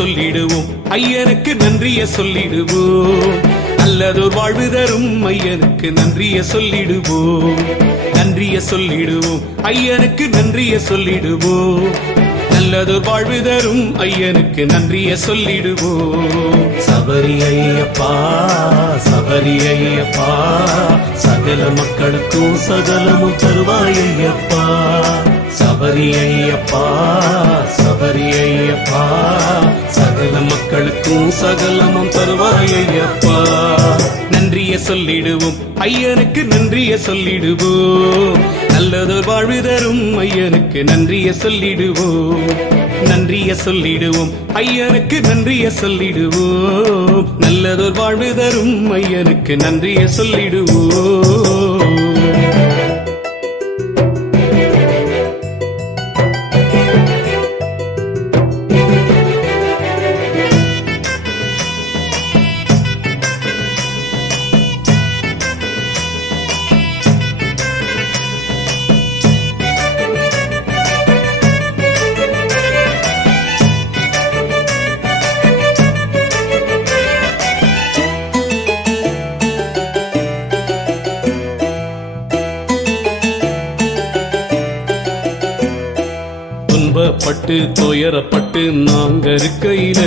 சொல்லிடுவோம் ஐயனுக்கு நன்றிய சொல்லிடுவோம் நல்லதோர் வாழ்வு தரும் ஐயனுக்கு நன்றிய சொல்லிடுவோம் நன்றிய சொல்லிடுவோம் ஐயனுக்கு நன்றிய சொல்லிடுவோம் நல்லதோர் வாழ்வு தரும் ஐயனுக்கு நன்றிய சொல்லிடுவோம் சபரி ஐயப்பா சபரி ஐயப்பா சகல மக்களுக்கும் சகலமும் தருவாய் ஐயப்பா சபரி ஐயப்பா சபரி ஐயப்பா சகல மக்களுக்கும் சகலமும் தருவாய் ஐயப்பா நன்றிய சொல்லிடுவோம் ஐயனுக்கு நன்றிய சொல்லிடுவோம் நல்லதோர் வாழ்வு தரும் ஐயனுக்கு நன்றிய சொல்லிடுவோம் நன்றிய சொல்லிடுவோம் ஐயனுக்கு நன்றிய சொல்லிடுவோம் நல்லதோர் வாழ்வு தரும் ஐயனுக்கு நன்றிய சொல்லிடுவோம் பட்டு துயரப்பட்டு நாங்க இருக்கையில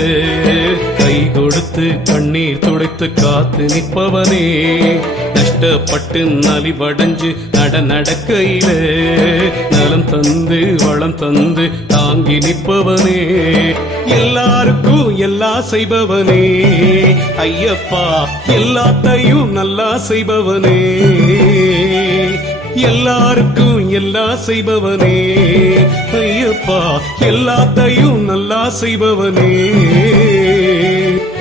கை கொடுத்து கண்ணீர் துடைத்து காத்து நிற்பவனே கஷ்டப்பட்டு நலிவடைஞ்சு நடக்கையில நலம் தந்து வளம் தந்து தாங்கி நிற்பவனே எல்லாருக்கும் எல்லாம் செய்பவனே ஐயப்பா எல்லாத்தையும் நல்லா செய்பவனே எல்லாருக்கும் எல்லாம் செய்பவனே ஐயப்பா எல்லாத்தையும் நல்லா செய்பவனே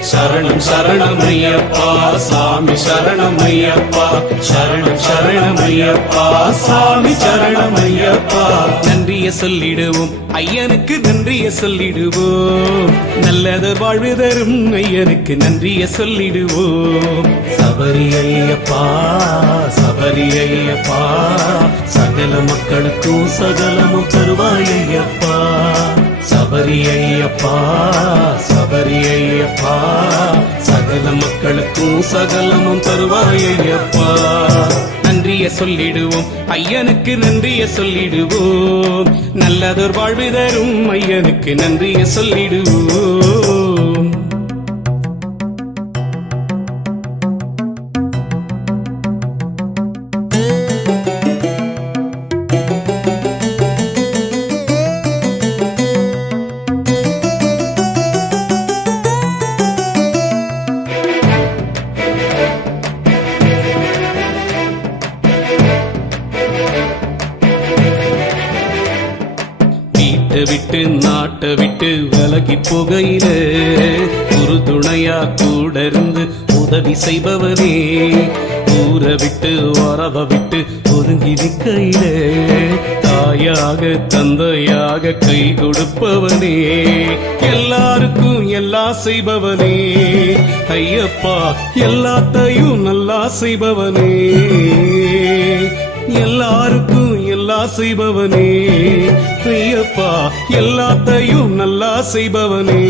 சரணம் சரணம் ஐயப்பா சாமி சரணம் ஐயப்பா சரணம் சரணம் ஐயப்பா சாமி சரணம் ஐயப்பா நன்றிய சொல்லிடுவோம் ஐயனுக்கு நன்றிய சொல்லிடுவோம் நல்லதோர் வாழ்வு தரும் ஐயனுக்கு நன்றிய சொல்லிடுவோம் சபரி ஐயப்பா சபரி ஐயப்பா சகல மக்களுக்கும் சகலமும் தருவாய் ஐயப்பா சபரி ஐயப்பா சபரி ஐயப்பா சகல மக்களுக்கும் சகலமும் தருவாய் ஐயப்பா நன்றிய சொல்லிடுவோம் ஐயனுக்கு நன்றிய சொல்லிடுவோம் நல்லதோர் வாழ்வு தரும் ஐயனுக்கு நன்றிய சொல்லிடுவோம் விட்டு நாட்டை விட்டு விலகி போகையில ஒரு துணையா கூட இருந்து உதவி செய்பவனே ஊரை விட்டு வரவ விட்டு ஒதுங்கி நிற்கையில தாயாக தந்தையாக கை கொடுப்பவனே எல்லாருக்கும் எல்லாம் செய்பவனே ஐயப்பா எல்லாத்தையும் நல்லா செய்பவனே எல்லாருக்கும் எல்லாம் செய்பவனே ஐயப்பா எல்லாத்தையும் நல்லா செய்பவனே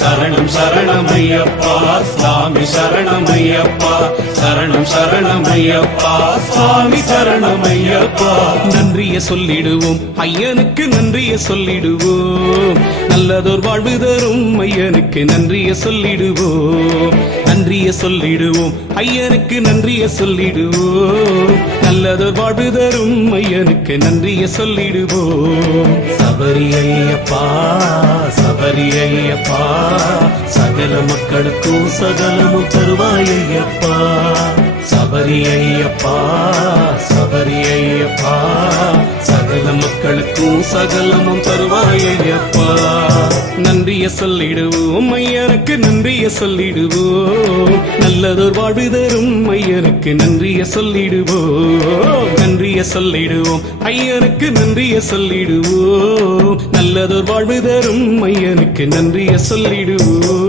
சரணம் சரணம் ஐயப்பா சாமி சரணம் ஐயப்பா சரணம் சரணம் ஐயப்பா சாமி சரணம் ஐயப்பா நன்றிய சொல்லிடுவோம் ஐயனுக்கு நன்றிய சொல்லிடுவோம் நல்லதோர் வாழ்வு தரும் ஐயனுக்கு நன்றிய சொல்லிடுவோம் நன்றிய சொல்லிடுவோம் ஐயனுக்கு நன்றிய சொல்லிடுவோம் நல்லதோர் வாழ்வு தரும் ஐயனுக்கு நன்றிய சொல்லிடுவோம் சபரி ஐயப்பா சபரி ஐயப்பா சகல மக்களுக்கும் சகலமும் தருவாய் ஐயப்பா சபரி ஐயப்பா சபரி ஐயப்பா சகல மக்களுக்கும் சகலமும் தருவாய் ஐயப்பா நன்றிய சொல்லிடுவோம் ஐயனுக்கு நன்றிய சொல்லிடுவோம் நல்லதோர் வாழ்வு தரும் ஐயனுக்கு நன்றிய சொல்லிடுவோம் நன்றிய சொல்லிடுவோம் ஐயனுக்கு நன்றிய சொல்லிடுவோம் நல்லதோர் வாழ்வு தரும் ஐயனுக்கு நன்றிய சொல்லிடுவோம்